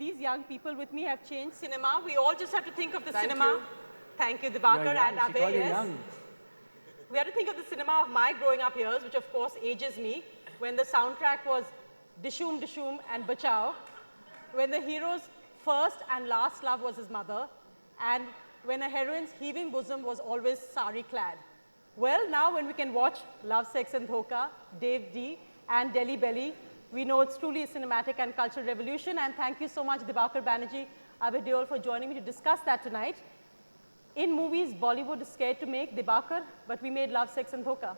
these young people with me have changed cinema. We all just have to think of the cinema. Thank you, Dibakar and Abhay. Yes. We have to think of the cinema of my growing up years, which of course ages me, when the soundtrack was Dishoom Dishoom and Bachao, when the hero's first and last love was his mother, and when a heroine's heaving bosom was always sari clad. Well, now when we can watch Love, Sex and Dhoka, Dev D and Delhi Belly, we know it's truly a cinematic and cultural revolution. And thank you so much, Dibakar Banerjee, Abhay Deol, for joining me to discuss that tonight. In movies, Bollywood is scared to make, Dibakar, but we made Love, Sex and Dhoka.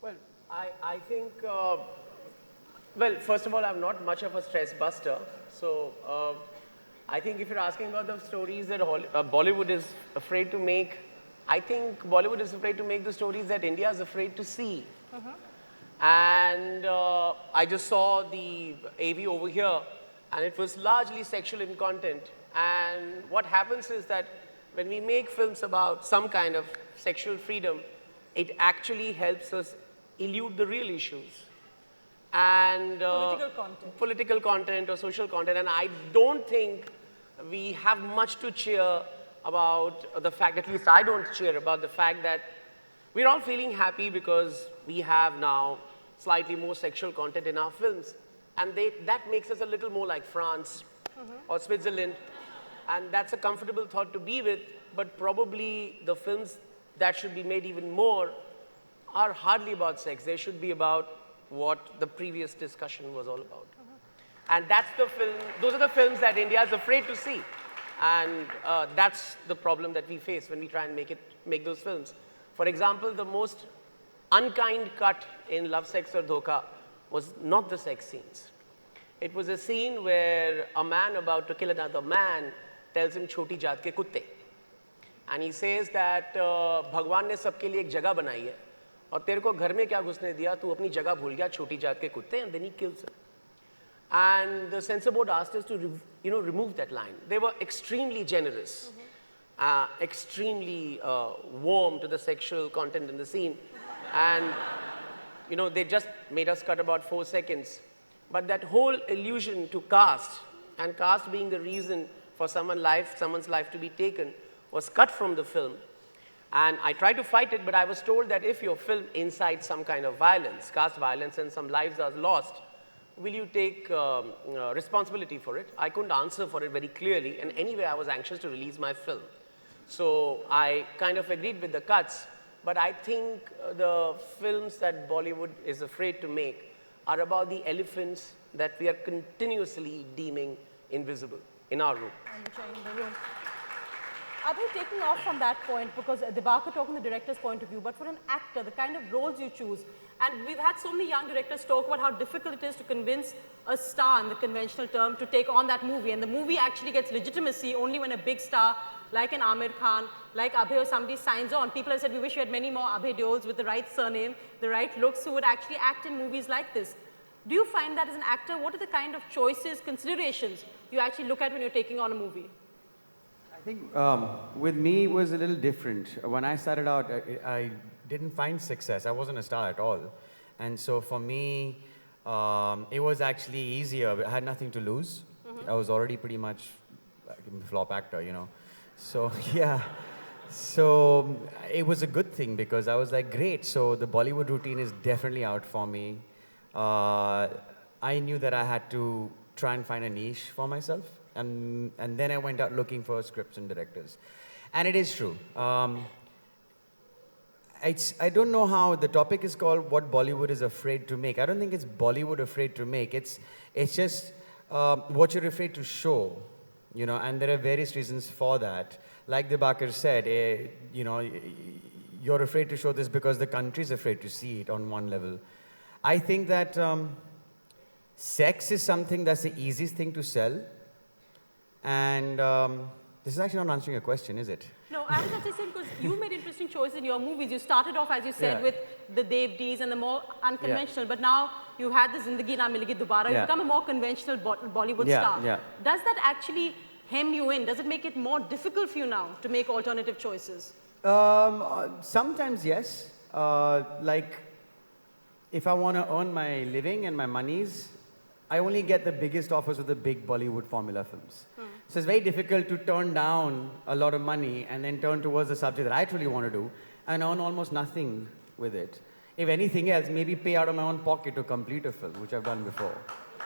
Well, I think, well, first of all, I'm not much of a stress buster. So I think if you're asking about the stories that Bollywood is afraid to make, I think Bollywood is afraid to make the stories that India is afraid to see. And I just saw the AV over here, and it was largely sexual in content. And what happens is that when we make films about some kind of sexual freedom, it actually helps us elude the real issues. And political content or social content. And I don't think we have much to cheer about the fact, at least I don't cheer about the fact that we're all feeling happy because we have now slightly more sexual content in our films. And that makes us a little more like France or Switzerland. And that's a comfortable thought to be with, but probably the films that should be made even more are hardly about sex. They should be about what the previous discussion was all about. And that's the film, those are the films that India is afraid to see. And that's the problem that we face when we try and make those films. For example, the most unkind cut in Love, Sex or Dhoka was not the sex scenes. It was a scene where a man about to kill another man tells him choti jaat ke kutte. And he says that Bhagwan ne sabke liye ek jagah banai hai aur tere ko ghar mein kya ghusne diya, tu apni jagah bhul gaya choti jaat ke kutte, and then he kills him. And the censor board asked us to remove that line. They were extremely generous, extremely warm to the sexual content in the scene. And they just made us cut about 4 seconds. But that whole allusion to caste, and caste being the reason for someone's life to be taken, was cut from the film. And I tried to fight it, but I was told that if your film incites some kind of violence, caste violence, and some lives are lost, will you take responsibility for it? I couldn't answer for it very clearly, and anyway, I was anxious to release my film. So I kind of agreed with the cuts, but I think the films that Bollywood is afraid to make are about the elephants that we are continuously deeming invisible in our room. Abhay, taking off from that point, because Dibakar talking the director's point of view, but for an actor, the kind of roles you choose, and we've had so many young directors talk about how difficult it is to convince a star, in the conventional term, to take on that movie. And the movie actually gets legitimacy only when a big star, like an Amir Khan, like Abhay or somebody signs on. People have said, we wish we had many more Abhay Deols with the right surname, the right looks, who would actually act in movies like this. Do you find that as an actor, what are the kind of choices, considerations you actually look at when you're taking on a movie? I think with me it was a little different. When I started out, I didn't find success. I wasn't a star at all. And so for me, it was actually easier. I had nothing to lose. I was already pretty much a flop actor, So yeah, so it was a good thing because I was like, great. So the Bollywood routine is definitely out for me. I knew that I had to try and find a niche for myself. And then I went out looking for scripts and directors. And it is true. I don't know how the topic is called what Bollywood is afraid to make. I don't think it's Bollywood afraid to make. It's just what you're afraid to show, and there are various reasons for that. Like Dibakar said, you're afraid to show this because the country's afraid to see it on one level. I think that sex is something that's the easiest thing to sell. And this is actually not answering a question, is it? No, I was just saying because you made interesting choices in your movies. You started off, as you said, with the Dev Ds and the more unconventional, but now you had the Zindagi Na Milegi Dobara. You become a more conventional Bollywood star. Does that actually hem you in? Does it make it more difficult for you now to make alternative choices? Sometimes, yes. Like, if I want to earn my living and my monies, I only get the biggest offers of the big Bollywood formula films. So it's very difficult to turn down a lot of money and then turn towards the subject that I truly want to do and earn almost nothing with it. If anything else, maybe pay out of my own pocket to complete a film, which I've done before.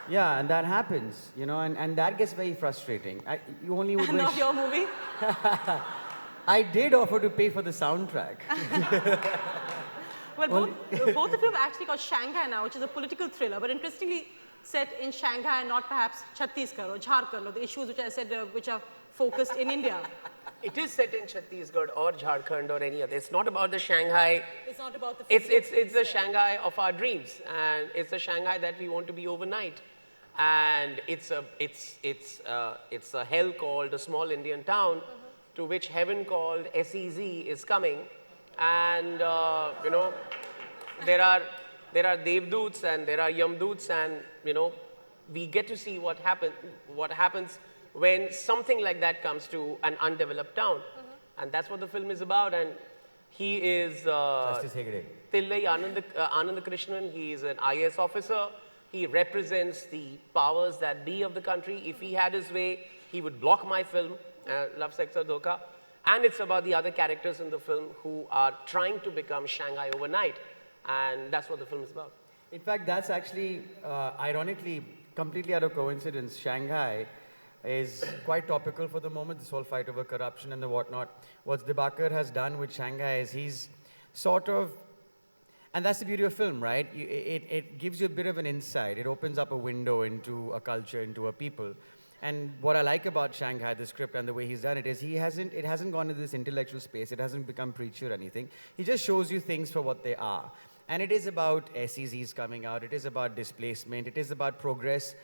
Yeah, and that happens, you know, and that gets very frustrating. You only would wish... Not your movie? I did offer to pay for the soundtrack. Well, both of you have actually got Shanghai now, which is a political thriller, but interestingly set in Shanghai and not perhaps Chhattisgarh or Jharkhand, or the issues which I said which are focused in India. It is set in Chhattisgarh or Jharkhand or any other. It's not about the Shanghai. It's not about the... It's the Shanghai of our dreams, and it's the Shanghai that we want to be overnight. And it's a hell called a small Indian town to which heaven called SEZ is coming. And, you know, there are Devdoots and there are Yamdoots, and, you know, we get to see what happens when something like that comes to an undeveloped town. And that's what the film is about. And he is Tillai Anand Krishnan. He is an IAS officer. He represents the powers that be of the country. If he had his way, he would block my film, Love, Sex or Dhoka. And it's about the other characters in the film who are trying to become Shanghai overnight. And that's what the film is about. In fact, that's actually, ironically, completely out of coincidence, Shanghai is quite topical for the moment, this whole fight over corruption and the whatnot. What Dibakar has done with Shanghai is he's sort of, and that's the beauty of film, right? It gives you a bit of an insight. It opens up a window into a culture, into a people. And what I like about Shanghai, the script and the way he's done it, is it hasn't gone into this intellectual space. It hasn't become preachy or anything. He just shows you things for what they are. And it is about SEZs coming out. It is about displacement. It is about progress.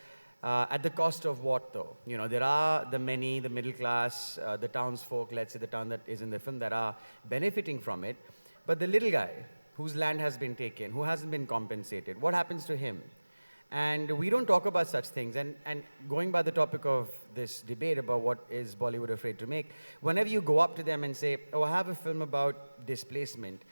At the cost of what, though? You know, there are the many, the middle class, the townsfolk, let's say the town that is in the film, that are benefiting from it. But the little guy whose land has been taken, who hasn't been compensated, what happens to him? And we don't talk about such things. And going by the topic of this debate about what is Bollywood afraid to make, whenever you go up to them and say, oh, I have a film about displacement,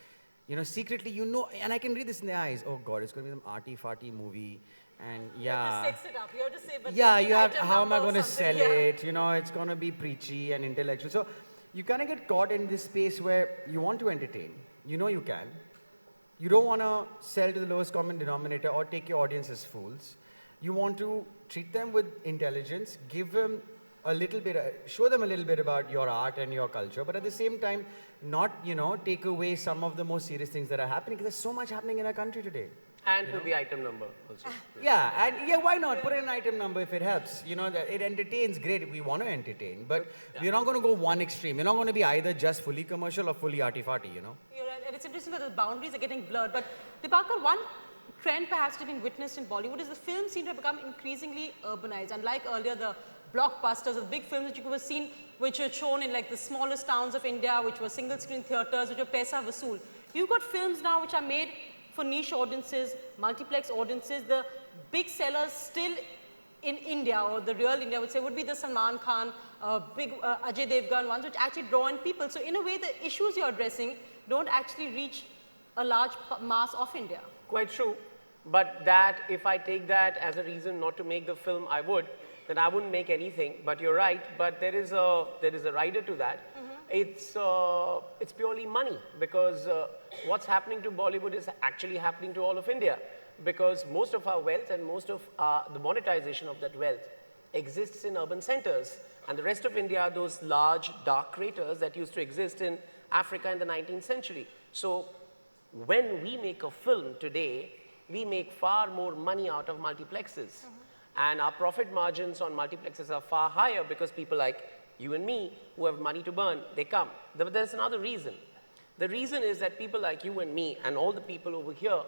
you know, secretly, you know, and I can read this in their eyes, oh God, it's going to be some arty-farty movie. And yeah. You have to sex it up. You have to say, but yeah, you have, how am I going to sell it? You know, it's going to be preachy and intellectual. So you kind of get caught in this space where you want to entertain. You know you can. You don't want to sell to the lowest common denominator or take your audience as fools. You want to treat them with intelligence, give them a little bit, show them a little bit about your art and your culture, but at the same time, not, you know, take away some of the most serious things that are happening, because there's so much happening in our country today. And put the item number also. Yeah, and yeah, why not? Put in an item number if it helps. You know, it entertains, great. We want to entertain, but we're not going to go one extreme. We're not going to be either just fully commercial or fully arty-farty, you know? You're right. And it's interesting that the boundaries are getting blurred. But Dibakar, one trend perhaps to be witnessed in Bollywood is the films seem to have become increasingly urbanized. Unlike earlier, the blockbusters, the big films that you could have seen, which were shown in like the smallest towns of India, which were single-screen theatres, which were paisa vasool. You've got films now which are made for niche audiences, multiplex audiences. The big sellers still in India, or the real India, I would say, would be the Salman Khan, big Ajay Devgan ones, which actually draw in people. So in a way, the issues you're addressing don't actually reach a large mass of India. Quite true. But that, if I take that as a reason not to make the film, I would, then I wouldn't make anything. But you're right. But there is a rider to that. It's purely money, because what's happening to Bollywood is actually happening to all of India, because most of our wealth and most of the monetization of that wealth exists in urban centers, and the rest of India are those large dark craters that used to exist in Africa in the 19th century. So when we make a film today, we make far more money out of multiplexes, and our profit margins on multiplexes are far higher, because people like you and me, who have money to burn, they come. But there's another reason. The reason is that people like you and me and all the people over here,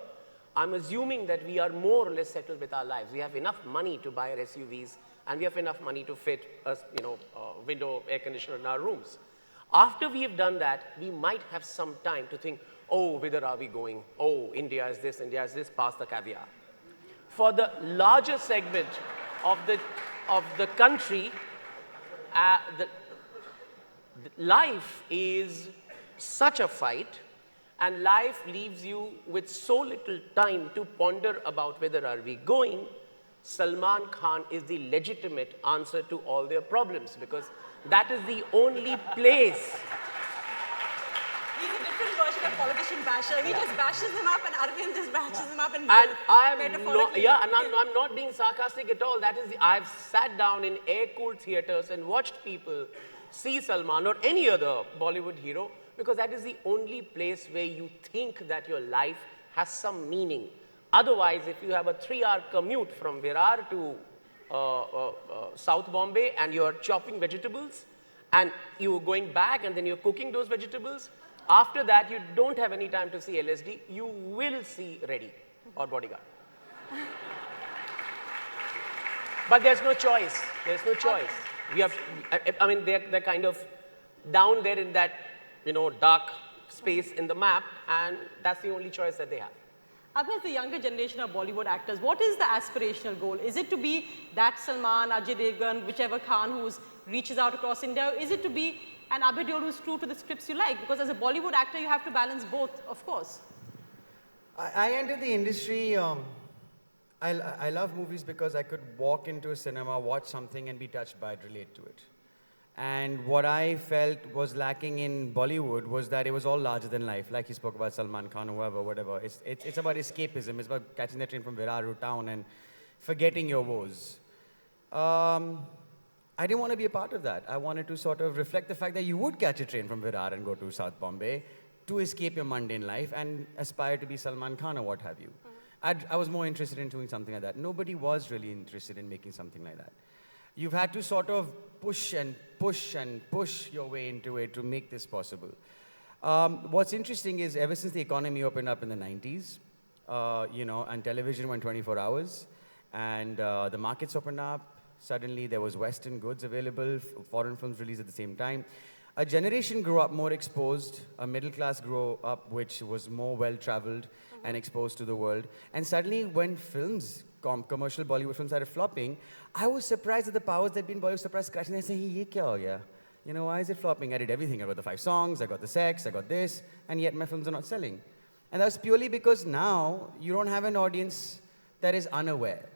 I'm assuming that we are more or less settled with our lives. We have enough money to buy our SUVs, and we have enough money to fit a window air conditioner in our rooms. After we have done that, we might have some time to think, oh, whither are we going? Oh, India is this, past the caviar. For the larger segment of the country, life is such a fight, and life leaves you with so little time to ponder about whether are we going. Salman Khan is the legitimate answer to all their problems, because that is the only place. He's a different version of politician basher. He just bashes him up and Arvind just bashes him up and I am metaphorically. not, and I'm not being sarcastic at all. That is, I've sat down in air-cooled theaters and watched people see Salman or any other Bollywood hero, because that is the only place where you think that your life has some meaning. Otherwise, if you have a 3-hour commute from Virar to South Bombay and you're chopping vegetables and you're going back and then you're cooking those vegetables, after that you don't have any time to see LSD, you will see Reddy or Bodyguard. But there's no choice. There's no choice. We have, I mean, they're kind of down there in that, dark space in the map, and that's the only choice that they have. Abhay, as the younger generation of Bollywood actors, what is the aspirational goal? Is it to be that Salman, Ajay Devgan, whichever Khan who reaches out across India? Or is it to be an Abhay Deol who's true to the scripts you like? Because as a Bollywood actor, you have to balance both, of course. I entered the industry, I love movies because I could walk into a cinema, watch something and be touched by it, relate to it. And what I felt was lacking in Bollywood was that it was all larger than life. Like you spoke about Salman Khan, whoever, whatever. It's about escapism. It's about catching the train from Virar to town and forgetting your woes. I didn't want to be a part of that. I wanted to sort of reflect the fact that you would catch a train from Virar and go to South Bombay to escape your mundane life and aspire to be Salman Khan or what have you. I was more interested in doing something like that. Nobody was really interested in making something like that. You've had to sort of push and push and push your way into it to make this possible. What's interesting is ever since the economy opened up in the 90s, and television went 24 hours, and the markets opened up, suddenly there was Western goods available, foreign films released at the same time. A generation grew up more exposed, a middle class grew up which was more well-traveled and exposed to the world. And suddenly when films, commercial Bollywood films started flopping, I was surprised at the powers that be in Bollywood, surprised, scratching their head saying, ye kya ho gaya? Why is it flopping? I did everything. I got the 5 songs, I got the sex, I got this, and yet my films are not selling. And that was purely because now you don't have an audience that is unaware.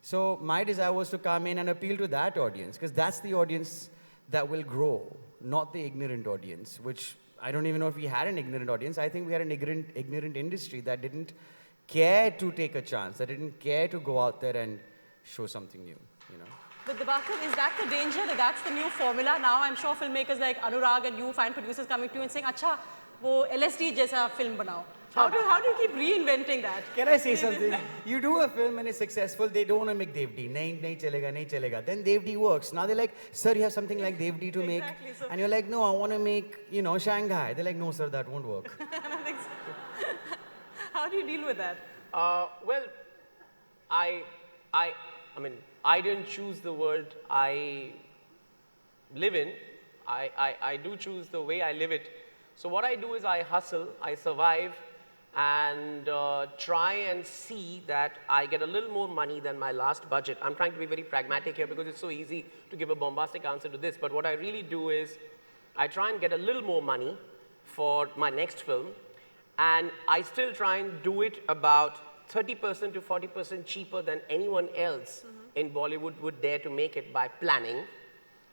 So my desire was to come in and appeal to that audience, because that's the audience that will grow, not the ignorant audience, which I don't even know if we had an ignorant audience. I think we had an ignorant industry that didn't care to take a chance, that didn't care to go out there and show something new, But Dibakar, is that the danger, that that's the new formula? Now I'm sure filmmakers like Anurag and you find producers coming to you and saying, Acha, wo LSD jaisa film banao. How do you keep reinventing that? Can I say something? You do a film and it's successful, they don't want to make Devdi. Nahi chalega. Then Devdi works. Now they're like, sir, you have something like Devdi to make. Exactly, so and you're like, no, I want to make, Shanghai. They're like, no, sir, that won't work. How do you deal with that? Well, I mean, I didn't choose the world I live in. I do choose the way I live it. So what I do is I hustle, I survive, and try and see that I get a little more money than my last budget. I'm trying to be very pragmatic here because it's so easy to give a bombastic answer to this. But what I really do is I try and get a little more money for my next film, and I still try and do it about 30% to 40% cheaper than anyone else in Bollywood would dare to make it by planning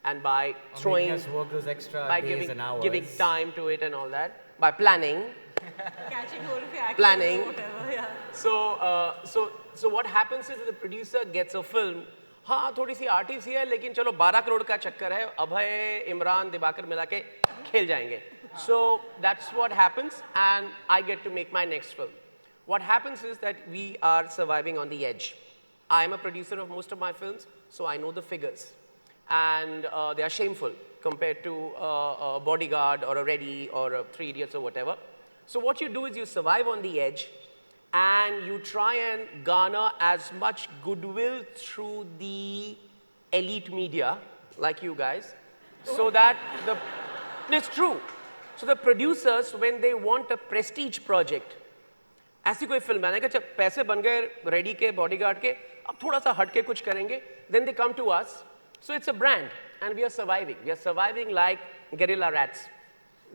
and by throwing, us work those extra by days and hours. giving time to it and all that, by planning. Catching hold of your actors Planning. or whatever, yeah. So what happens is that the producer gets a film. हाँ थोड़ी सी artist ही है लेकिन चलो 12 करोड़ का चक्कर है अभय इमरान दिबाकर मिला के खेल जाएंगे. So that's what happens, and I get to make my next film. What happens is that we are surviving on the edge. I am a producer of most of my films, so I know the figures. And they are shameful compared to a Bodyguard or a Reddy or a 3 Idiots or whatever. So what you do is you survive on the edge and you try and garner as much goodwill through the elite media, like you guys, so that it's true. So the producers, when they want a prestige project, ऐसी कोई film है ना कि पैसे बन गए ready के bodyguard के अब थोड़ा सा हट के कुछ करेंगे, then they come to us. So it's a brand, and we are surviving. We are surviving like guerrilla rats.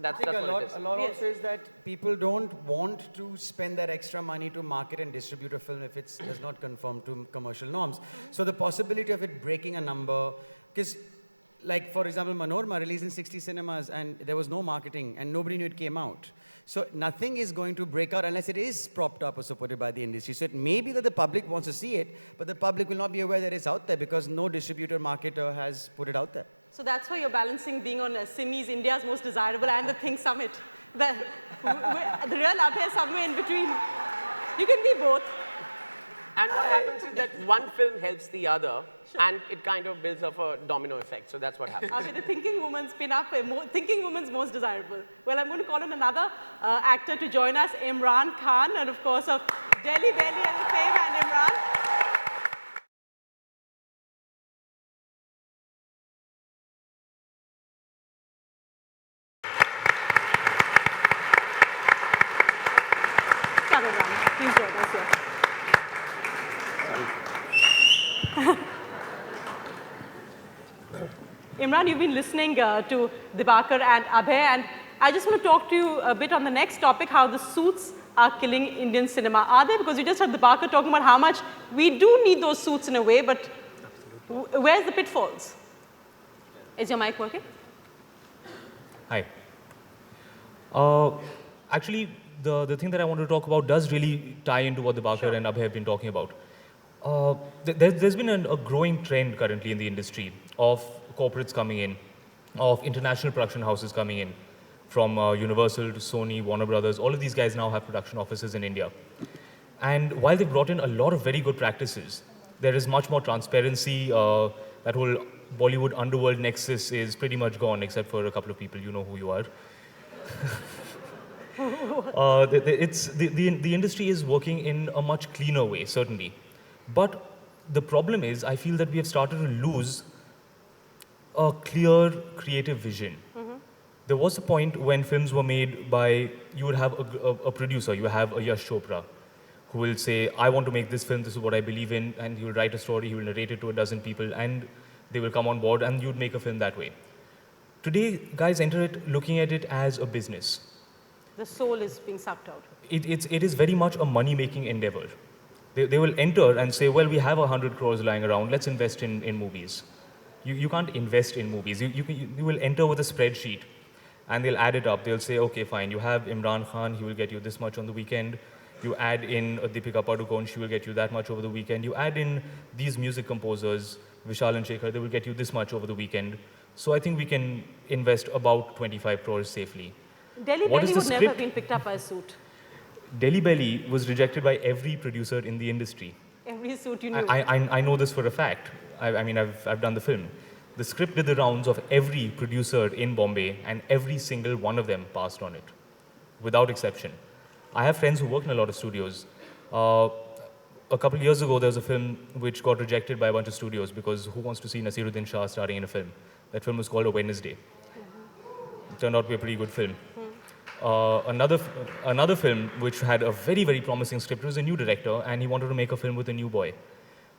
That's I think what it is. a lot Yes. also is that people don't want to spend that extra money to market and distribute a film if it does not conform to commercial norms. So the possibility of it breaking a number, because like for example, Manorama released in 60 cinemas and there was no marketing and nobody knew it came out. So nothing is going to break out unless it is propped up or supported by the industry. So it may be that the public wants to see it, but the public will not be aware that it's out there because no distributor marketer has put it out there. So that's why you're balancing being on Simi's India's Most Desirable and the THiNK Summit. The real Abhay somewhere in between. You can be both. And what happens is that one film helps the other, and it kind of builds up a domino effect. So that's what happens. Okay, the thinking woman's pin up, thinking woman's most desirable. Well, I'm going to call on another actor to join us, Imran Khan, and of course of Delhi Belly and fame, and Imran. Come, Imran, please join us here. Imran, you've been listening to Dibakar and Abhay, and I just want to talk to you a bit on the next topic, how the suits are killing Indian cinema. Are they? Because you just heard Dibakar talking about how much we do need those suits in a way, but where's the pitfalls? Is your mic working? Hi. Actually, the thing that I want to talk about does really tie into what Dibakar and Abhay have been talking about. There's been a growing trend currently in the industry of corporates coming in, of international production houses coming in, from Universal to Sony, Warner Brothers. All of these guys now have production offices in India. And while they've brought in a lot of very good practices, there is much more transparency. That whole Bollywood underworld nexus is pretty much gone, except for a couple of people. You know who you are. The industry is working in a much cleaner way, certainly. But the problem is, I feel that we have started to lose a clear creative vision. There was a point when films were made by, you would have a producer, you have a Yash Chopra, who will say, I want to make this film, this is what I believe in, and he will write a story, he will narrate it to a dozen people, and they will come on board, and you'd make a film that way. Today, guys enter it looking at it as a business. The soul is being sucked out. It is very much a money-making endeavor. They will enter and say, well, we have 100 crores lying around, let's invest in movies. You can't invest in movies. You will enter with a spreadsheet, and they'll add it up. They'll say, okay, fine, you have Imran Khan, he will get you this much on the weekend. You add in Deepika Padukone, she will get you that much over the weekend. You add in these music composers, Vishal and Shekhar, they will get you this much over the weekend. So I think we can invest about 25 crores safely. Delhi Belly would never have been picked up by a suit. Delhi Belly was rejected by every producer in the industry. Every suit you knew. I know this for a fact. I mean, I've done the film. The script did the rounds of every producer in Bombay, and every single one of them passed on it, without exception. I have friends who work in a lot of studios. A couple of years ago, there was a film which got rejected by a bunch of studios because who wants to see Nasiruddin Shah starring in a film? That film was called A Wednesday. It turned out to be a pretty good film. Another film which had a very, very promising script was a new director, and he wanted to make a film with a new boy.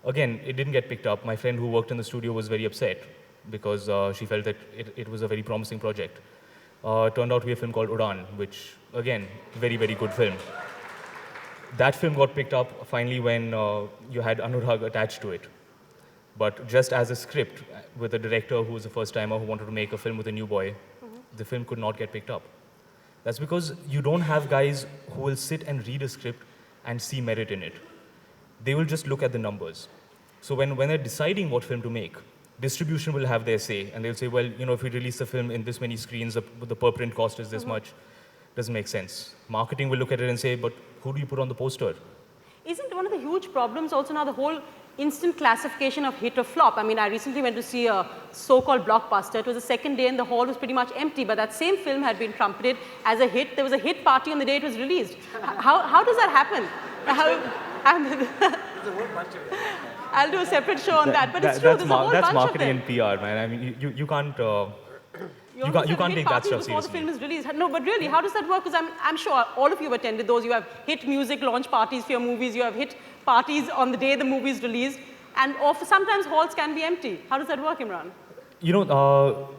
Again, it didn't get picked up. My friend who worked in the studio was very upset because she felt that it was a very promising project. Turned out to be a film called Udaan, which, again, very, very good film. That film got picked up finally when you had Anurag attached to it. But just as a script, with a director who was a first-timer who wanted to make a film with a new boy, the film could not get picked up. That's because you don't have guys who will sit and read a script and see merit in it. They will just look at the numbers. So when they're deciding what film to make, distribution will have their say, and they'll say, well, you know, if we release the film in this many screens, the per print cost is this much, doesn't make sense. Marketing will look at it and say, but who do you put on the poster? Isn't one of the huge problems also now the whole instant classification of hit or flop? I mean, I recently went to see a so-called blockbuster. It was the second day and the hall was pretty much empty, but that same film had been trumpeted as a hit. There was a hit party on the day it was released. How does that happen? I'll do a separate show on that, but it's true. There's a whole bunch of them. That's marketing and PR, man. I mean, you can't take that stuff seriously. Before the film is released. No, but really, how does that work? Because I'm sure all of you have attended those. You have hit music launch parties for your movies. You have hit parties on the day the movie is released. And sometimes halls can be empty. How does that work, Imran? You know,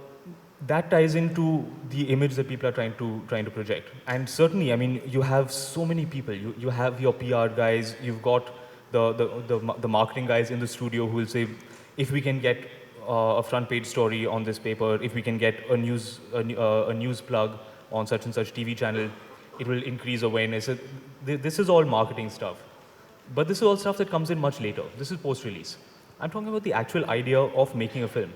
that ties into the image that people are trying to project. And certainly, I mean, you have so many people. You have your PR guys. You've got the marketing guys in the studio who will say, if we can get a front page story on this paper, if we can get a news plug on such and such TV channel, it will increase awareness. This is all marketing stuff. But this is all stuff that comes in much later. This is post-release. I'm talking about the actual idea of making a film.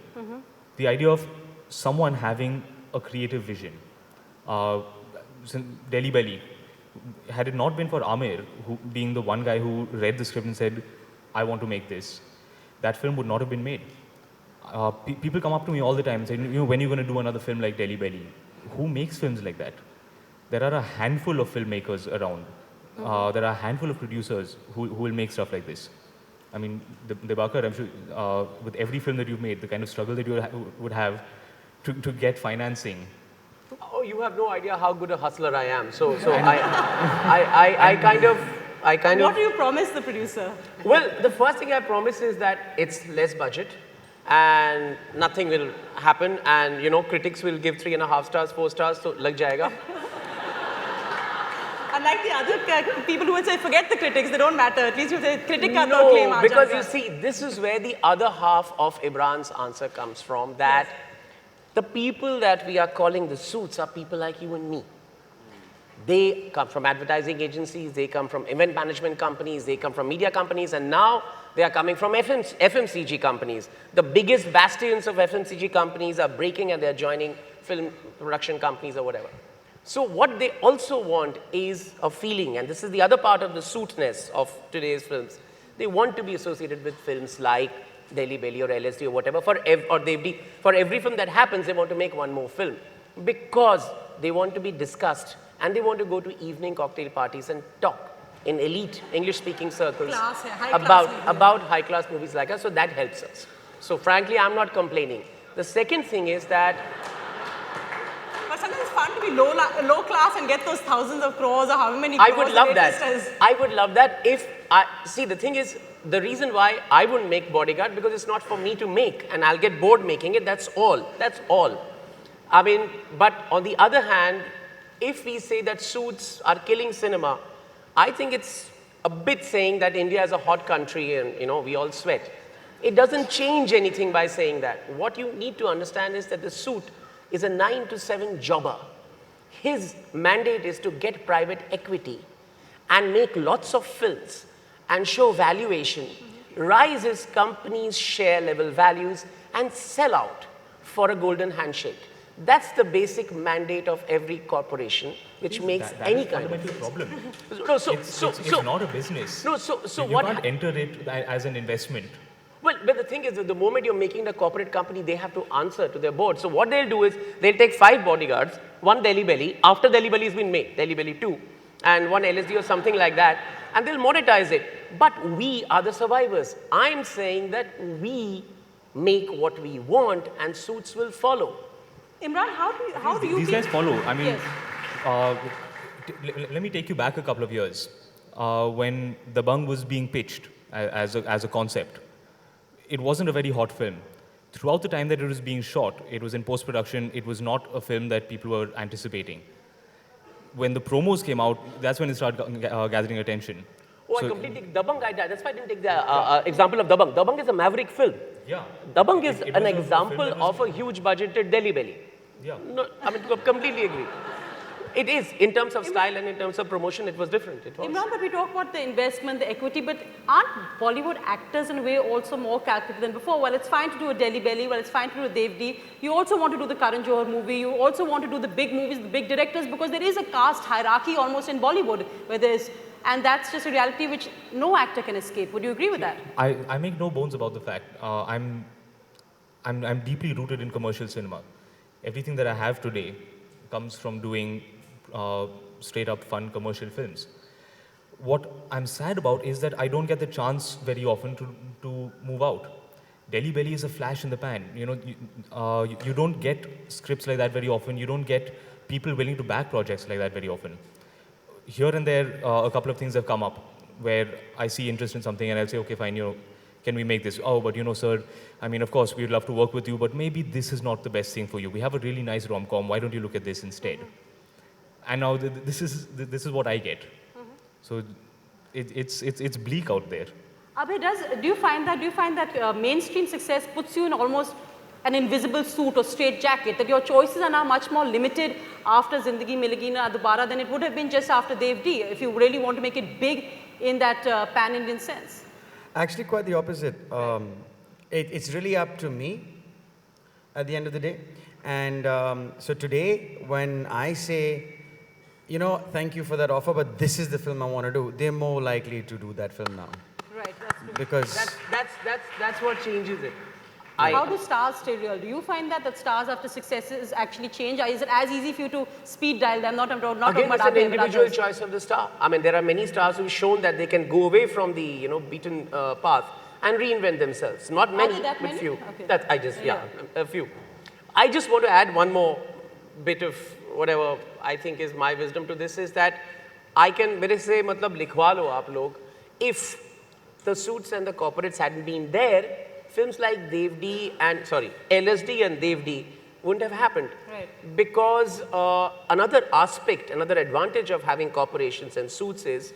The idea of someone having a creative vision. Delhi Belly, had it not been for Amir, being the one guy who read the script and said, I want to make this, that film would not have been made. People come up to me all the time and say, when are you going to do another film like Delhi Belly? Who makes films like that? There are a handful of filmmakers around. There are a handful of producers who will make stuff like this. I mean, Dibakar, I'm sure, with every film that you've made, the kind of struggle that you would have to get financing. Oh, you have no idea how good a hustler I am. So I kind of... What do you promise the producer? Well, the first thing I promise is that it's less budget and nothing will happen, and critics will give 3.5 stars, 4 stars, so lag jayega. Unlike the other people who would say, forget the critics, they don't matter. At least you say, critic ka to No, claim because you see, this is where the other half of Imran's answer comes from, that the people that we are calling the suits are people like you and me. They come from advertising agencies, they come from event management companies, they come from media companies, and now they are coming from FMCG companies. The biggest bastions of FMCG companies are breaking and they're joining film production companies or whatever. So what they also want is a feeling, and this is the other part of the suitness of today's films. They want to be associated with films like Delhi Belly or LSD or whatever. For every film that happens, they want to make one more film because they want to be discussed and they want to go to evening cocktail parties and talk in elite English-speaking circles about high-class movies like us. So that helps us. So frankly, I'm not complaining. The second thing is that... But sometimes it's fun to be low class and get those thousands of crores or however many I crores. would love that. I would love that if see, the thing is, the reason why I wouldn't make Bodyguard, because it's not for me to make and I'll get bored making it, that's all. That's all. I mean, but on the other hand, if we say that suits are killing cinema, I think it's a bit saying that India is a hot country and, we all sweat. It doesn't change anything by saying that. What you need to understand is that the suit is a 9 to 7 jobber. His mandate is to get private equity and make lots of films and show valuation, rise his company's share level values and sell out for a golden handshake. That's the basic mandate of every corporation, which makes any kind of problem. No, it's not a business. No, so you can't enter it as an investment. Well, but the thing is that the moment you're making the corporate company, they have to answer to their board. So what they'll do is they'll take 5 bodyguards, 1 Delhi Belly, after Delhi Belly has been made, Delhi Belly 2, and 1 LSD or something like that, and they'll monetize it. But we are the survivors. I'm saying that we make what we want and suits will follow. Imran, how do you These think... guys follow. I mean, Yes. let me take you back a couple of years. When Dabangg was being pitched as a concept, it wasn't a very hot film. Throughout the time that it was being shot, it was in post-production, it was not a film that people were anticipating. When the promos came out, that's when it started gathering attention. Oh, so, I completely take Dabangg. That's why I didn't take the example of Dabangg. Dabangg is a maverick film. Yeah. Dabangg is an example of a huge budgeted Delhi Belly. Yeah. No, I mean, completely agree. It is, in terms of style and in terms of promotion, it was different. It was. Imran, but we talk about the investment, the equity, but aren't Bollywood actors in a way also more calculated than before? Well, it's fine to do a Delhi Belly, well, it's fine to do a Devdi. You also want to do the Karan Johar movie, you also want to do the big movies, the big directors, because there is a caste hierarchy almost in Bollywood, where there's, and that's just a reality which no actor can escape. Would you agree with that? I make no bones about the fact. I'm deeply rooted in commercial cinema. Everything that I have today comes from doing straight up fun commercial films. What I'm sad about is that I don't get the chance very often to move out. Delhi Belly is a flash in the pan. You don't get scripts like that very often. You don't get people willing to back projects like that very often. Here and there, a couple of things have come up where I see interest in something and I'll say, okay, fine, can we make this? Oh, but you know, sir, I mean, of course, we'd love to work with you, but maybe this is not the best thing for you. We have a really nice rom-com. Why don't you look at this instead? And now this is what I get. So it's bleak out there. Abhay, do you find that mainstream success puts you in almost an invisible suit or straight jacket, that your choices are now much more limited after Zindagi Milegi Na Dobara than it would have been just after Dev D, if you really want to make it big in that pan-Indian sense? Actually, quite the opposite. It's really up to me at the end of the day. And so today, when I say, you know, thank you for that offer, but this is the film I want to do, they're more likely to do that film now. Right, that's true. Because that's what changes it. How do stars stay real? Do you find that stars after successes actually change? Is it as easy for you to speed dial them? Not Again, about it's an individual choice of the star. I mean, there are many stars who've shown that they can go away from the beaten path and reinvent themselves. Not many, that but many? few. Okay. That a few. I just want to add one more bit of whatever I think is my wisdom to this, is that I can mere se matlab likhwa lo aap log, if the suits and the corporates hadn't been there, films like LSD and Dev D wouldn't have happened. Right. Because another aspect, another advantage of having corporations and suits is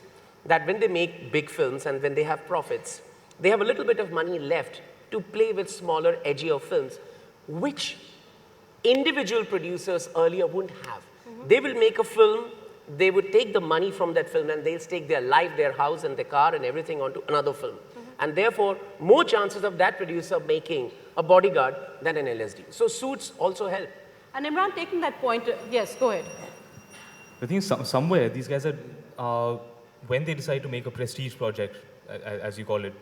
that when they make big films and when they have profits, they have a little bit of money left to play with smaller, edgier films, which individual producers earlier wouldn't have. They will make a film, they would take the money from that film and they'll stake their life, their house and their car and everything onto another film. And therefore, more chances of that producer making a Bodyguard than an LSD. So suits also help. And Imran, taking that point, yes, go ahead. I think somewhere these guys are, when they decide to make a prestige project, as you call it,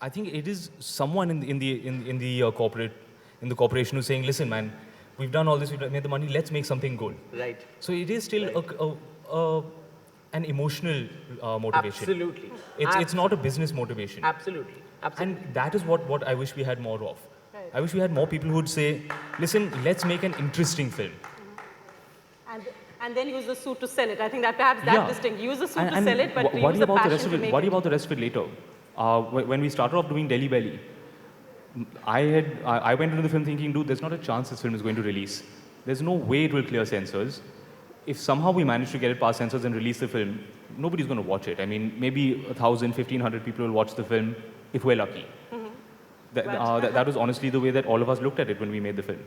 I think it is someone in the corporation who's saying, listen, man, we've done all this, we've made the money, let's make something good. Right. So it is still an emotional motivation. Absolutely. It's not a business motivation. Absolutely. Absolutely. And that is what I wish we had more of. Right. I wish we had more people who would say, listen, let's make an interesting film. And then use the suit to sell it. I think that perhaps that distinct. Use the suit to sell it, but worry use the about passion the rest of to it. make Worry it. about the rest of it later. When we started off doing Delhi Belly, I went into the film thinking, dude, there's not a chance this film is going to release. There's no way it will clear censors. If somehow we manage to get it past censors and release the film, nobody's going to watch it. I mean, maybe 1,000, 1,500 people will watch the film if we're lucky. That was honestly the way that all of us looked at it when we made the film.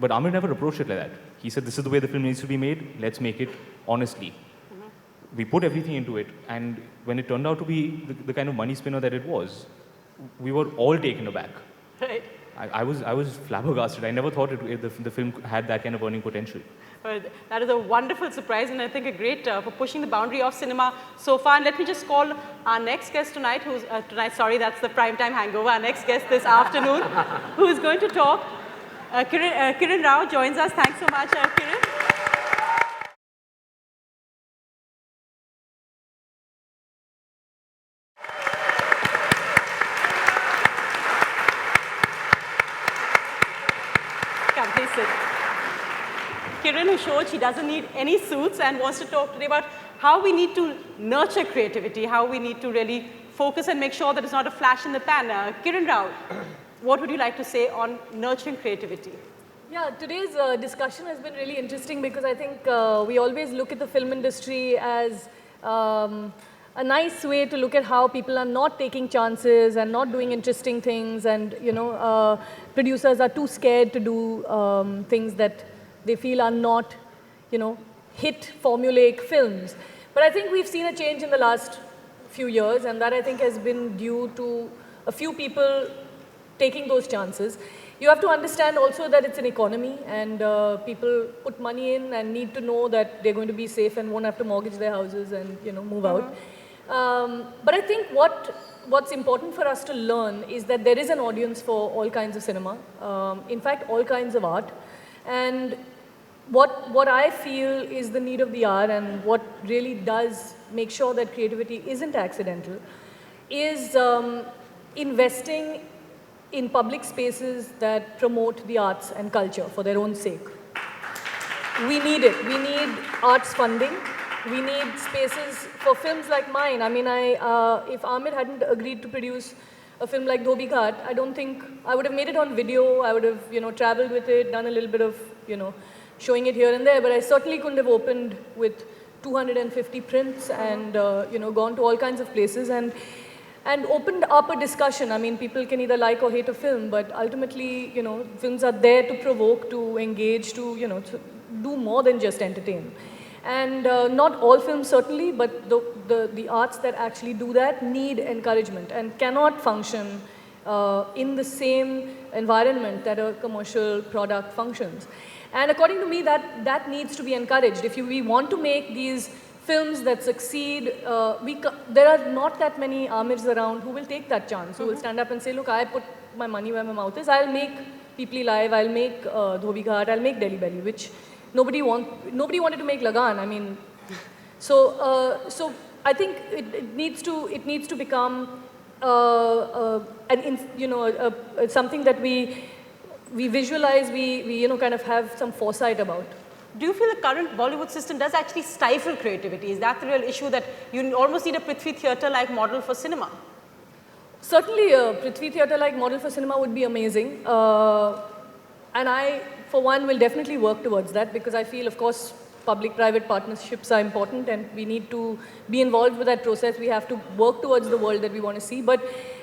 But Amir never approached it like that. He said, this is the way the film needs to be made, let's make it honestly. We put everything into it, and when it turned out to be the kind of money spinner that it was, we were all taken aback. Right. I was flabbergasted. I never thought the film had that kind of earning potential. Well, that is a wonderful surprise, and I think a great for pushing the boundary of cinema so far. And let me just call our next guest tonight, sorry, that's the primetime hangover, our next guest this afternoon, who is going to talk. Kiran Rao joins us. Thanks so much, Kiran. Come, please sit. Kiran, who showed she doesn't need any suits and wants to talk today about how we need to nurture creativity, how we need to really focus and make sure that it's not a flash in the pan. Kiran Rao, what would you like to say on nurturing creativity? Yeah, today's discussion has been really interesting because I think we always look at the film industry as a nice way to look at how people are not taking chances and not doing interesting things, and producers are too scared to do things that they feel are not, hit formulaic films. But I think we've seen a change in the last few years, and that I think has been due to a few people taking those chances. You have to understand also that it's an economy, and people put money in and need to know that they're going to be safe and won't have to mortgage their houses and move out. But I think what's important for us to learn is that there is an audience for all kinds of cinema, in fact all kinds of art. And what I feel is the need of the hour, and what really does make sure that creativity isn't accidental, is investing in public spaces that promote the arts and culture for their own sake. We need it. We need arts funding. We need spaces for films like mine. I mean, if Amir hadn't agreed to produce a film like Dhobi Ghat, I don't think I would have made it on video. I would have, traveled with it, done a little bit of, showing it here and there. But I certainly couldn't have opened with 250 prints and, gone to all kinds of places and opened up a discussion. I mean, people can either like or hate a film, but ultimately, films are there to provoke, to engage, to do more than just entertain. And not all films certainly, but the arts that actually do that need encouragement and cannot function in the same environment that a commercial product functions. And according to me, that needs to be encouraged. If we want to make these films that succeed, there are not that many Amirs around who will take that chance, who will stand up and say, look, I put my money where my mouth is. I'll make Peepli Live, I'll make Dhobi Ghat, I'll make Delhi Belly, which nobody wanted to make Lagan. I mean, so I think it needs to become something that we visualize, we kind of have some foresight about. Do you feel the current Bollywood system does actually stifle creativity? Is that the real issue, that you almost need a Prithvi Theatre-like model for cinema? Certainly, a Prithvi Theatre-like model for cinema would be amazing. And I, for one, will definitely work towards that, because I feel, of course, public-private partnerships are important and we need to be involved with that process. We have to work towards the world that we want to see. But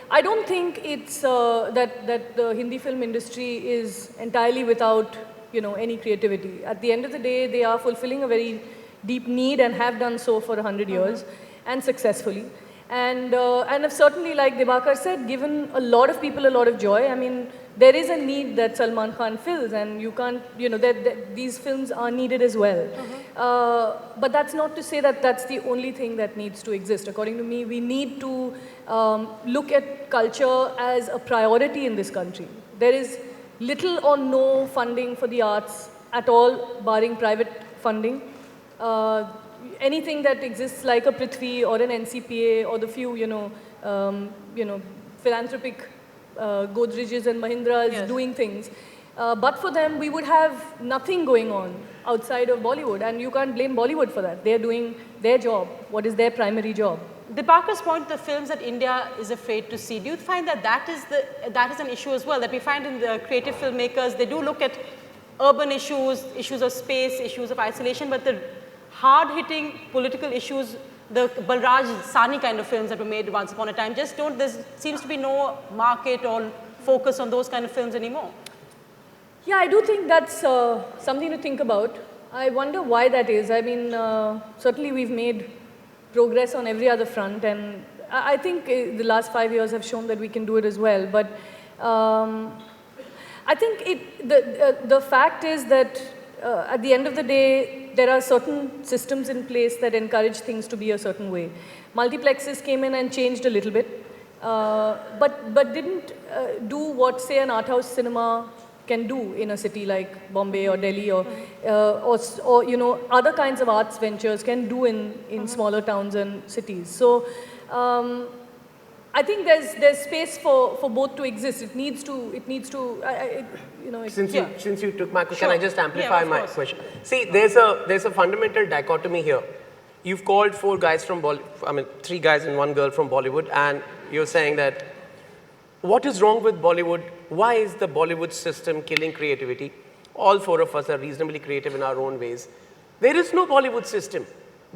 I don't think it's that the Hindi film industry is entirely without any creativity. At the end of the day, they are fulfilling a very deep need and have done so for 100 years and successfully. And have certainly, like Dibakar said, given a lot of people a lot of joy. I mean, there is a need that Salman Khan fills, and you can't, these films are needed as well. But that's not to say that that's the only thing that needs to exist. According to me, we need to look at culture as a priority in this country. There is little or no funding for the arts at all, barring private funding. Anything that exists like a Prithvi or an NCPA or the few, philanthropic Godrejes and Mahindras doing things. But for them, we would have nothing going on outside of Bollywood, and you can't blame Bollywood for that. They're doing their job. What is their primary job? Dibakar's point, the films that India is afraid to see, do you find that is an issue as well, that we find in the creative filmmakers, they do look at urban issues, issues of space, issues of isolation, but the hard-hitting political issues, the Balraj Sani kind of films that were made once upon a time, just don't, there seems to be no market or focus on those kind of films anymore. Yeah, I do think that's something to think about. I wonder why that is. I mean, certainly we've made progress on every other front, and I think the last 5 years have shown that we can do it as well. But I think the fact is that at the end of the day, there are certain systems in place that encourage things to be a certain way. Multiplexes came in and changed a little bit, but didn't do what, say, an art house cinema can do in a city like Bombay or Delhi or other kinds of arts ventures can do in smaller towns and cities. So I think there's space for both to exist. It needs to. Since you took my question, can I just amplify my question? See, there's a fundamental dichotomy here. You've called 3 guys and 1 girl from Bollywood, and you're saying that what is wrong with Bollywood? Why is the Bollywood system killing creativity? All 4 of us are reasonably creative in our own ways. There is no Bollywood system.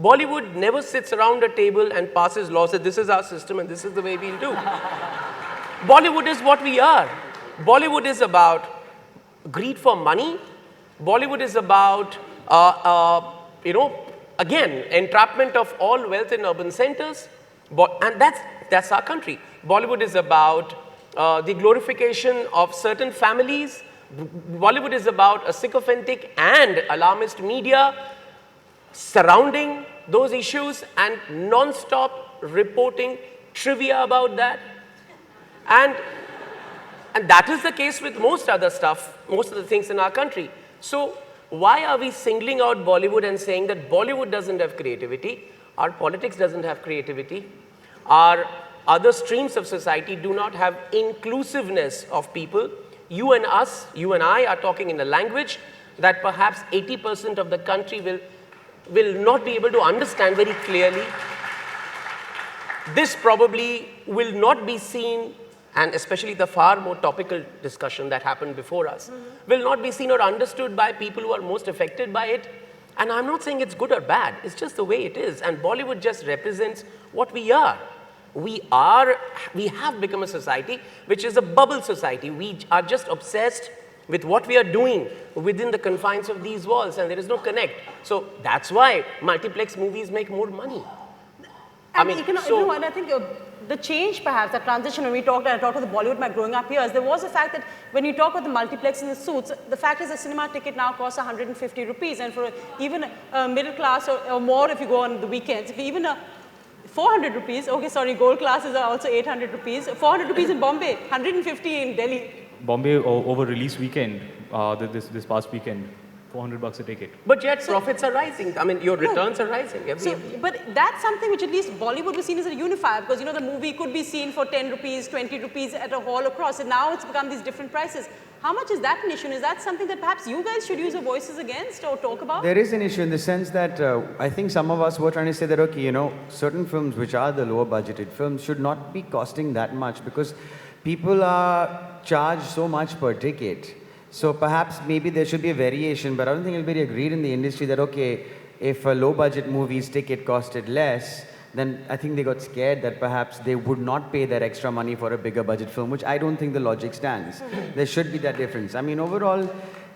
Bollywood never sits around a table and passes laws that this is our system and this is the way we'll do. Bollywood is what we are. Bollywood is about greed for money. Bollywood is about, again, entrapment of all wealth in urban centers. And that's our country. Bollywood is about the glorification of certain families. Bollywood is about a sycophantic and alarmist media surrounding those issues and non-stop reporting trivia about that. And that is the case with most other stuff, most of the things in our country. So why are we singling out Bollywood and saying that Bollywood doesn't have creativity, our politics doesn't have creativity, our other streams of society do not have inclusiveness of people? You and us, you and I are talking in a language that perhaps 80% of the country will will not be able to understand very clearly. This probably will not be seen, and especially the far more topical discussion that happened before us, will not be seen or understood by people who are most affected by it. And I'm not saying it's good or bad, it's just the way it is. And Bollywood just represents what we are. We have become a society which is a bubble society. We are just obsessed with what we are doing within the confines of these walls, and there is no connect. So that's why multiplex movies make more money. And I think the change perhaps, the transition when I talked to the Bollywood my growing up years, there was the fact that when you talk about the multiplex and the suits, the fact is the cinema ticket now costs 150 rupees, and for even a middle class or more if you go on the weekends, if even a 400 rupees, okay sorry, gold classes are also 800 rupees, 400 rupees in Bombay, 150 in Delhi. Bombay over release weekend, this past weekend, $400 a ticket. But yet profits are rising. I mean, your returns are rising every year. But that's something which at least Bollywood was seen as a unifier, because the movie could be seen for 10 rupees, 20 rupees at a hall across, and now it's become these different prices. How much is that an issue? Is that something that perhaps you guys should use your voices against or talk about? There is an issue in the sense that I think some of us were trying to say that, okay, certain films which are the lower budgeted films should not be costing that much because people are charged so much per ticket. So perhaps maybe there should be a variation, but I don't think it'll be agreed in the industry that, okay, if a low budget movie's ticket costed less, then I think they got scared that perhaps they would not pay that extra money for a bigger budget film, which I don't think the logic stands. There should be that difference. I mean, overall,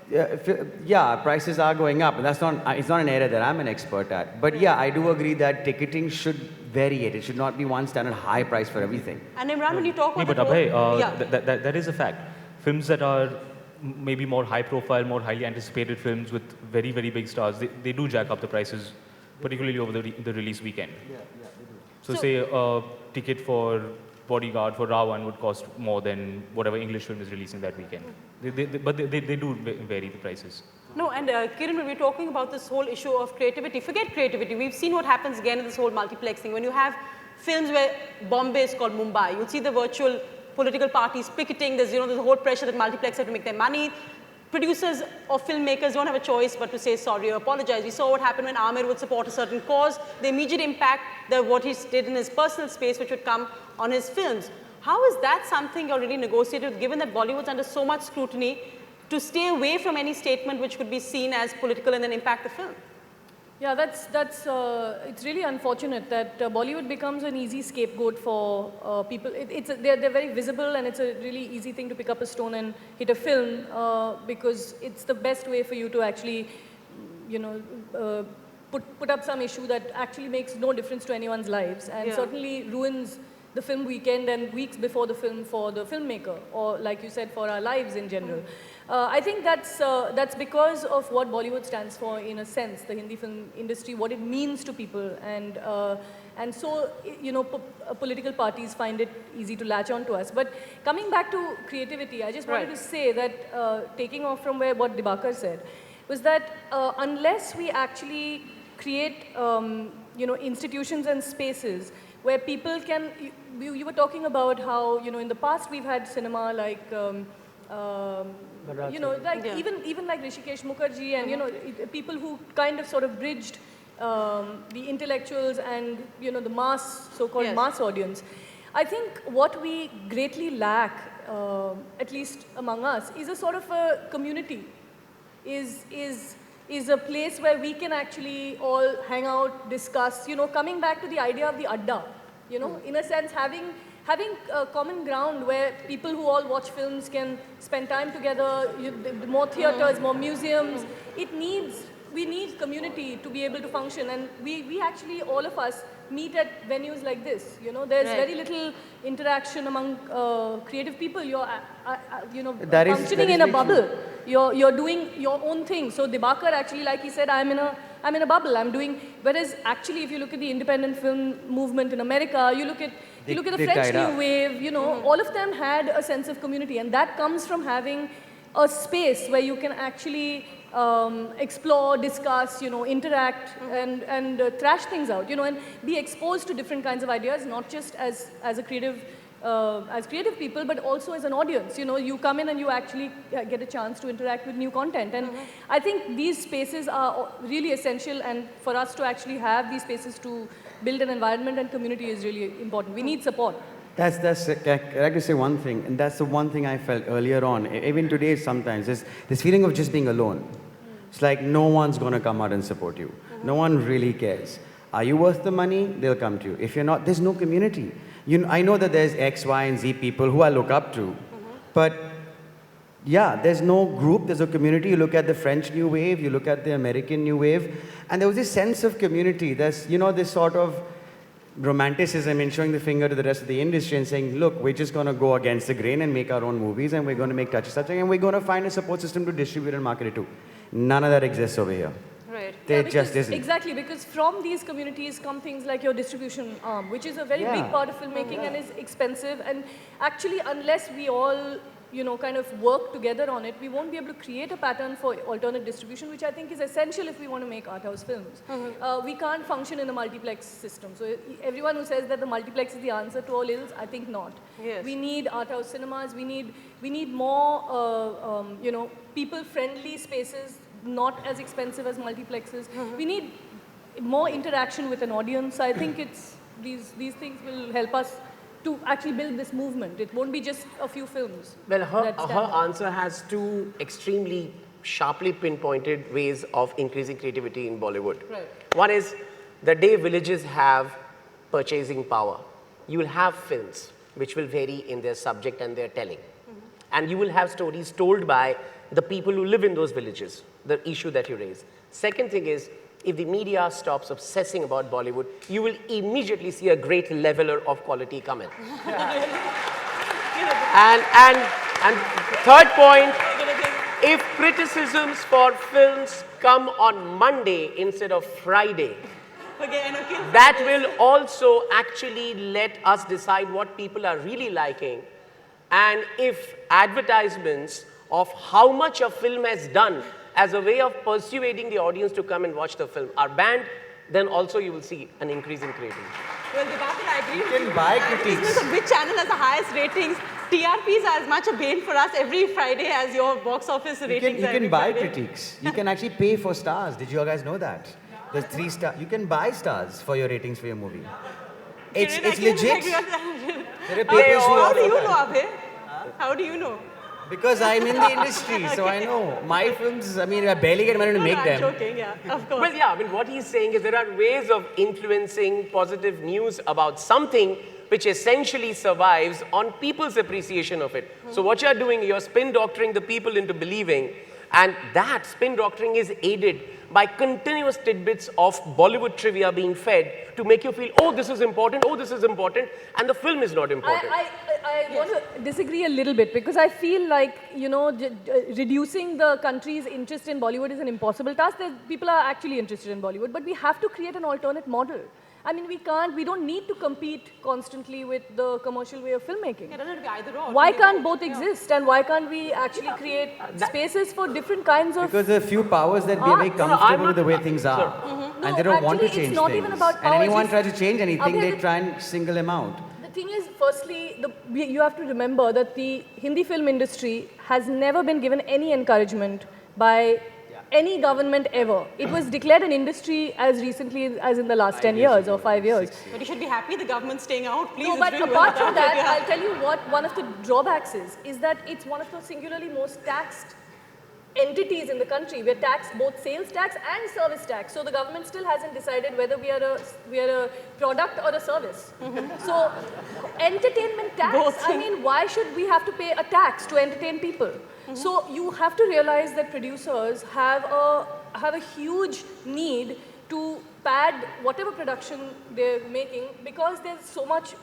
prices are going up. It's not an area that I'm an expert at. But yeah, I do agree that ticketing should vary it. It should not be one standard high price for everything. And Imran, when you talk about but Abhay, that is a fact. Films that are maybe more high profile, more highly anticipated films with very, very big stars, they do jack up the prices, particularly over the release weekend. So say a ticket for Bodyguard for Ravan would cost more than whatever English film is releasing that weekend. But they do vary the prices. No, and Kiran, when we're talking about this whole issue of creativity, forget creativity. We've seen what happens again in this whole multiplexing. When you have films where Bombay is called Mumbai, you'll see the virtual political parties picketing. There's, there's a whole pressure that multiplex have to make their money. Producers or filmmakers don't have a choice but to say sorry or apologize. We saw what happened when Amir would support a certain cause, the immediate impact that what he did in his personal space which would come on his films. How is that something already negotiated, given that Bollywood's under so much scrutiny, to stay away from any statement which could be seen as political and then impact the film? Yeah, it's really unfortunate that Bollywood becomes an easy scapegoat for people. They're very visible, and it's a really easy thing to pick up a stone and hit a film because it's the best way for you to actually, put up some issue that actually makes no difference to anyone's lives and certainly ruins the film weekend and weeks before the film for the filmmaker, or like you said, for our lives in general. I think that's because of what Bollywood stands for, in a sense, the Hindi film industry, what it means to people, and so political parties find it easy to latch on to us. But coming back to creativity, I just wanted to say that taking off from what Dibakar said, was that unless we actually create institutions and spaces where people can, you were talking about how in the past we've had cinema like even like Rishikesh Mukherjee and people who kind of sort of bridged the intellectuals and the mass, so-called mass audience. I think what we greatly lack, at least among us, is a sort of a community, is a place where we can actually all hang out, discuss, coming back to the idea of the adda, in a sense having a common ground where people who all watch films can spend time together, more theaters, more museums. We need community to be able to function, and we actually, all of us, meet at venues like this. There's very little interaction among creative people. You're, functioning in a bubble. You're doing your own thing. So Dibakar actually, like he said, I'm in a bubble. I'm doing. Whereas actually, if you look at the independent film movement in America, you look at the French New Wave. All of them had a sense of community, and that comes from having a space where you can actually explore, discuss, interact, and thrash things out, and be exposed to different kinds of ideas, not just as a creative as creative people, but also as an audience. You know, you come in and you actually get a chance to interact with new content. And I think these spaces are really essential, and for us to actually have these spaces to build an environment and community is really important. We need support. I'd like to say one thing, and that's the one thing I felt earlier on, even today sometimes, is this feeling of just being alone. It's like no one's going to come out and support you. No one really cares. Are you worth the money? They'll come to you. If you're not, there's no community. I know that there's X, Y, and Z people who I look up to, but yeah, there's no group, there's a community. You look at the French New Wave, you look at the American New Wave, and there was this sense of community. There's, this sort of romanticism in showing the finger to the rest of the industry and saying, look, we're just going to go against the grain and make our own movies, and we're going to make touchy subject, and we're going to find a support system to distribute and market it to. None of that exists over here. Right. There just isn't. Exactly, because from these communities come things like your distribution arm, which is a very big part of filmmaking and is expensive. And actually, unless we all, kind of work together on it, we won't be able to create a pattern for alternate distribution, which I think is essential if we want to make art house films. We can't function in a multiplex system. So everyone who says that the multiplex is the answer to all ills, I think not. Yes. We need art house cinemas. We need more, people-friendly spaces, not as expensive as multiplexes. We need more interaction with an audience. I think these things will help us to actually build this movement. It won't be just a few films. Well, her answer has two extremely sharply pinpointed ways of increasing creativity in Bollywood. Right. One is the day villages have purchasing power, you will have films which will vary in their subject and their telling. And you will have stories told by the people who live in those villages, the issue that you raise. Second thing is, if the media stops obsessing about Bollywood, you will immediately see a great leveler of quality come in. and third point, if criticisms for films come on Monday instead of Friday, that will also actually let us decide what people are really liking. And if advertisements of how much a film has done as a way of persuading the audience to come and watch the film are banned, then also you will see an increase in creativity. Well, Dibakar, I agree with you. You can buy critiques. Which channel has the highest ratings? TRPs are as much a bane for us every Friday as your box office ratings. You can buy critiques. You can actually pay for stars. Did you guys know that? There's 3 stars. You can buy stars for your ratings for your movie. It's legit. There are papers who How do you know, Abhay? How do you know? Because I'm in the industry, so I know. My films, I barely get money to make them. I'm joking, yeah, of course. Well, yeah, what he's saying is there are ways of influencing positive news about something which essentially survives on people's appreciation of it. So what you're doing, you're spin doctoring the people into believing, and that spin doctoring is aided by continuous tidbits of Bollywood trivia being fed to make you feel, oh, this is important, and the film is not important. I want to disagree a little bit, because I feel like, reducing the country's interest in Bollywood is an impossible task. People are actually interested in Bollywood, but we have to create an alternate model. We don't need to compete constantly with the commercial way of filmmaking. It doesn't be either or. Why can't both exist, and why can't we actually create spaces for different kinds of... Because there are few powers that be very comfortable with the way things are. And they don't want to change it's not things. even about power. And anyone tries to change anything, they try and single him out. The thing is, firstly, you have to remember that the Hindi film industry has never been given any encouragement by any government ever. It was declared an industry as recently as in the last 10 years or 5 years. But you should be happy the government's staying out. Please. No, but apart from that, I'll tell you what one of the drawbacks is that it's one of the singularly most taxed entities in the country. We're taxed both sales tax and service tax. So the government still hasn't decided whether we are a product or a service. So entertainment tax, Both. why should we have to pay a tax to entertain people? So you have to realize that producers have a huge need to pad whatever production they're making, because there's so much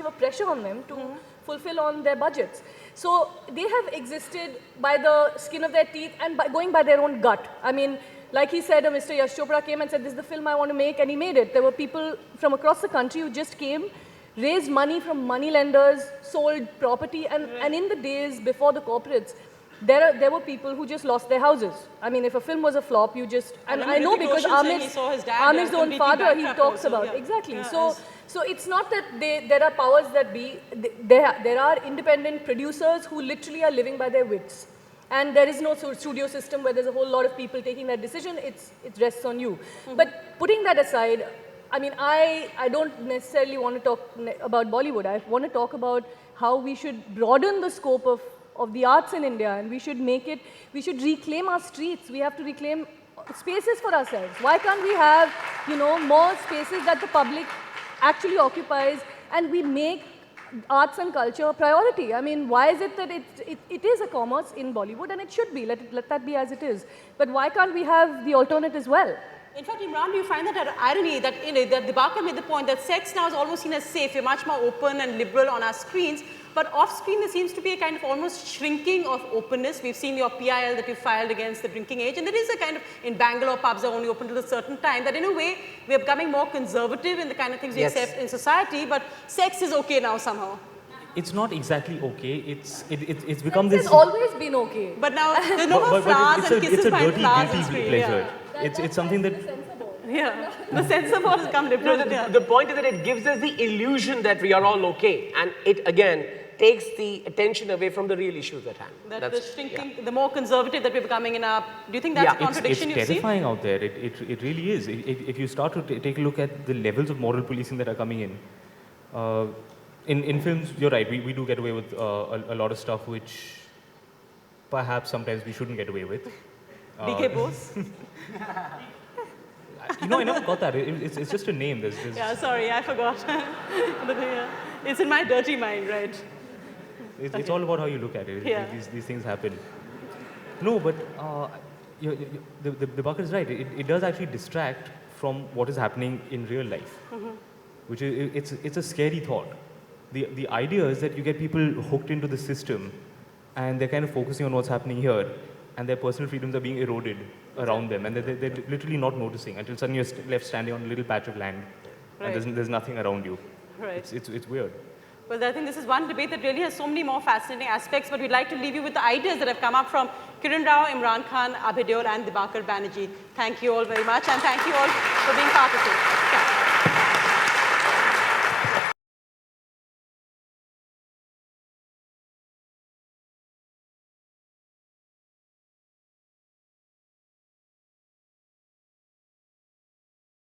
of a pressure on them to fulfill on their budgets. So they have existed by the skin of their teeth and going by their own gut. Like he said, Mr. Yash Chopra came and said, this is the film I want to make, and he made it. There were people from across the country who just came, raised money from money lenders, sold property, and in the days before the corporates, there were people who just lost their houses. I mean, if a film was a flop, you just, and I know because Amir's own father, he talks about, exactly. Yeah, so it's not that there are powers that be, there are independent producers who literally are living by their wits. And there is no studio system where there's a whole lot of people taking that decision, it rests on you. But putting that aside, I mean, I don't necessarily want to talk about Bollywood. I want to talk about how we should broaden the scope of the arts in India, and we should reclaim our streets. We have to reclaim spaces for ourselves. Why can't we have, more spaces that the public actually occupies, and we make arts and culture a priority? I mean, why is it that it is a commerce in Bollywood, and it should be, let that be as it is. But why can't we have the alternate as well? In fact, Imran, do you find that irony that, that Dibakar made the point that sex now is almost seen as safe. We're much more open and liberal on our screens, but off-screen there seems to be a kind of almost shrinking of openness. We've seen your PIL that you filed against the drinking age, and there is a kind of, in Bangalore, pubs are only open till a certain time, that in a way we're becoming more conservative in the kind of things we accept in society, but sex is okay now somehow. It's not exactly okay. It's become this. It's always been okay. But now there's no more flowers and kisses by flowers on screen. Pleasure. It's something that. Yeah, the censor board has come liberal. The point is that it gives us the illusion that we are all okay, and it again takes the attention away from the real issues at hand. The shrinking, the more conservative that we're becoming in our. Do you think that's a contradiction it's terrifying out there. It really is. If you start to take a look at the levels of moral policing that are coming in. In films, you're right, we do get away with a lot of stuff which perhaps sometimes we shouldn't get away with. BK Bose? I never got that. It's just a name. There's yeah, sorry, I forgot. It's in my dirty mind, right? It's all about how you look at it. Yeah. These things happen. No, but the Dibakar is right. It does actually distract from what is happening in real life, which is it's a scary thought. The idea is that you get people hooked into the system and they're kind of focusing on what's happening here, and their personal freedoms are being eroded around them, and they're literally not noticing until suddenly you're left standing on a little patch of land and there's nothing around you. Right. It's weird. Well, I think this is one debate that really has so many more fascinating aspects, but we'd like to leave you with the ideas that have come up from Kiran Rao, Imran Khan, Abhay Deol and Dibakar Banerjee. Thank you all very much, and thank you all for being part of it. Yeah.